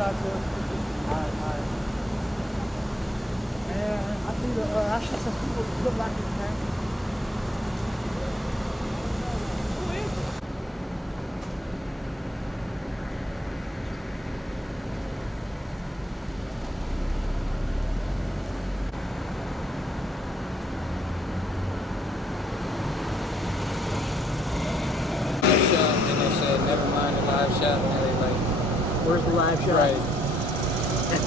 Alright, alright. And I think actually some people look like this, man. And they said, never mind the live shot. And they like, Where's the live shot? right. It's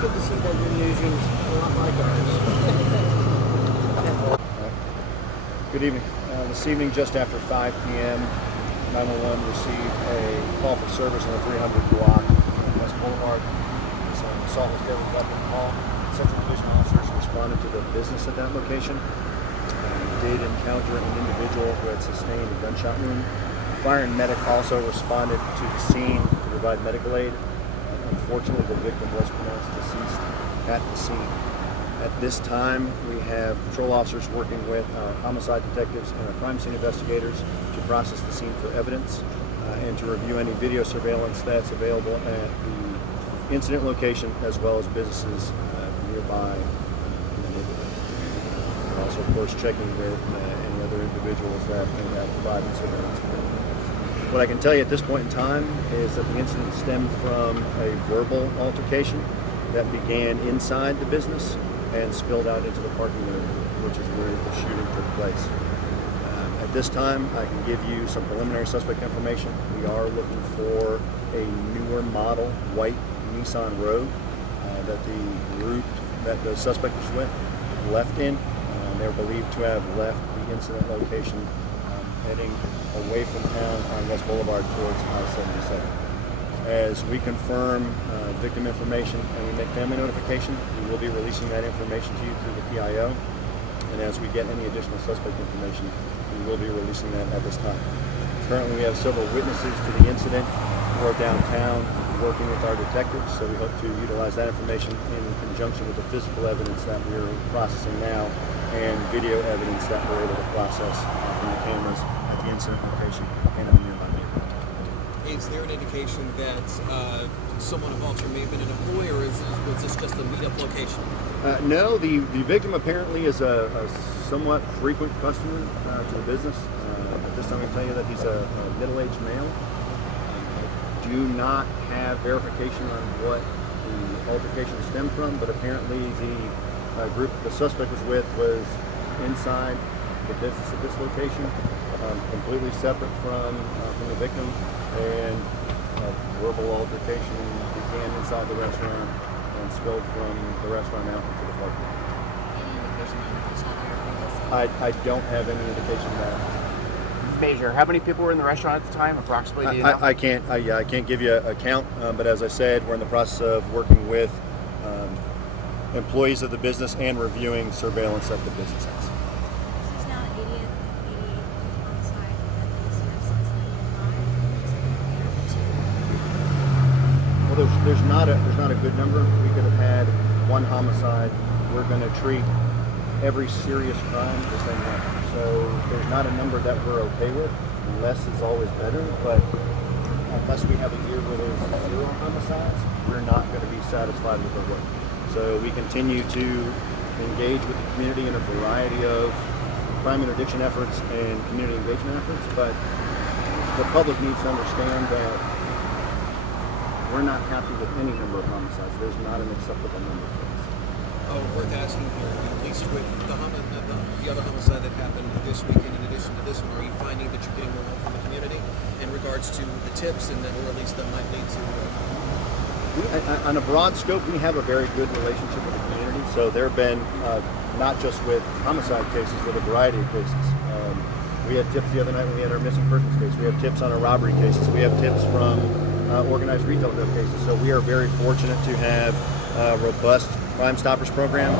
good to see that you're using a lot like ours. Good evening. This evening, just after 5 p.m., 911 received a call for service on the 300 block on West Boulevard. So assault was dealt with weapon call. Central Division officers responded to the business at that location. Did encounter an individual who had sustained a gunshot wound. Fire and medic also responded to the scene to provide medical aid. Unfortunately, the victim was pronounced deceased at the scene. At this time, we have patrol officers working with our homicide detectives and our crime scene investigators to process the scene for evidence and to review any video surveillance that's available at the incident location as well as businesses nearby in the neighborhood. We're also, of course, checking with any other individuals that may have provided surveillance. What I can tell you at this point in time is that the incident stemmed from a verbal altercation that began inside the business and spilled out into the parking area, which is where the shooting took place. At this time, I can give you some preliminary suspect information. We are looking for a newer model white Nissan Rogue that the group that the suspect was with left in. They're believed to have left the incident location heading away from town on West Boulevard towards I-77. As we confirm victim information and we make family notification, we will be releasing that information to you through the PIO. And as we get any additional suspect information, we will be releasing that at this time. Currently, we have several witnesses to the incident who are downtown working with our detectives, so we hope to utilize that information in conjunction with the physical evidence that we're processing now and video evidence that we're able to process from the cameras at the incident location and in the nearby neighborhood. Is there an indication that someone involved here may have been an employee, or was this just a meetup location? No, the victim apparently is a somewhat frequent customer to the business. At this time, I can tell you that he's a middle-aged male. I do not have verification on what the altercation stemmed from, but apparently the group the suspect was with was inside the business at this location, completely separate from the victim, and verbal altercation began inside the restaurant and spilled from the restaurant out into the parking lot. Any indication of each other? I don't have any indication of that. Major. How many people were in the restaurant at the time, approximately? Do you know? I can't give you a count, but as I said, we're in the process of working with employees of the business and reviewing surveillance at the business house. This is now the 88th homicide that this year since 1995. Well, there's not a good number. We could have had one homicide. We're going to treat every serious crime the same way. So there's not a number that we're okay with. Less is always better, but unless we have a year where there's 0 homicides, we're not going to be satisfied with our work. So we continue to engage with the community in a variety of crime interdiction efforts and community engagement efforts, but the public needs to understand that we're not happy with any number of homicides. There's not an acceptable number for us. Oh, worth asking here, at least with the other homicide that happened this weekend, in addition to this one, are you finding that you're getting more help from the community in regards to the tips and then, or at least that might lead to... On a broad scope, we have a very good relationship with the community. So there have been, not just with homicide cases, with a variety of cases. We had tips the other night when we had our missing persons case. We have tips on our robbery cases. We have tips from organized retail theft cases. So we are very fortunate to have a robust Crime Stoppers program.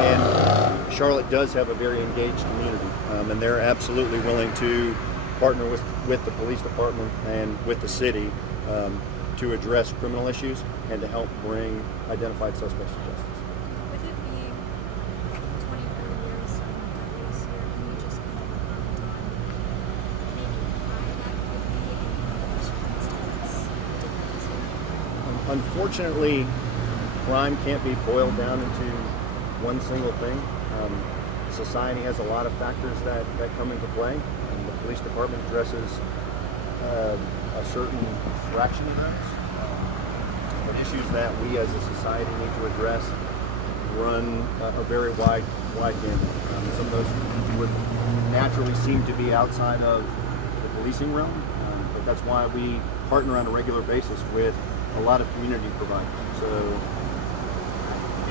And Charlotte does have a very engaged community. And they're absolutely willing to partner with the police department and with the city to address criminal issues and to help bring identified suspects to justice. With it being 24 years this year, can you just comment on maybe why that could be and which instance Unfortunately, crime can't be boiled down into one single thing. Society has a lot of factors that come into play. The police department addresses a certain fraction of those. But issues that we as a society need to address run a very wide gamut. Some of those would naturally seem to be outside of the policing realm, but that's why we partner on a regular basis with a lot of community providers. So,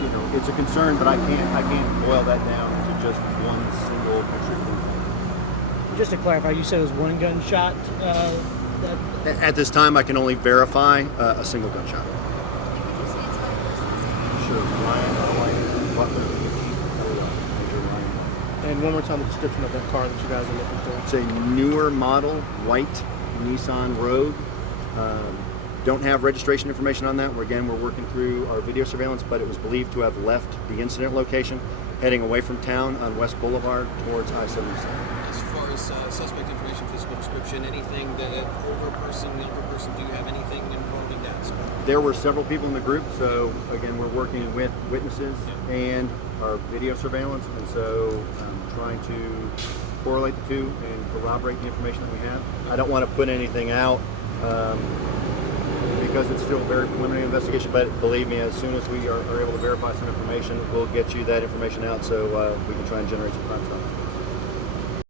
you know, it's a concern, but I can't boil that down into just one single contributing factor. Just to clarify, you said it was one gunshot. At this time, I can only verify a single gunshot. Could you say it's by first Sure, Ryan Butler, Major Ryan. And one more time, the description of that car that you guys are looking for. It's a newer model, white Nissan Rogue. Don't have registration information on that. We're working through our video surveillance, but it was believed to have left the incident location, heading away from town on West Boulevard towards I-77. As far as suspect information, physical description, anything that older person, younger person, do you have anything involving that? There were several people in the group, so again, we're working with witnesses and our video surveillance, and so trying to correlate the two and corroborate the information that we have. I don't want to put anything out because it's still a very preliminary investigation, but believe me, as soon as we are able to verify some information, we'll get you that information out so we can try and generate some crime stuff.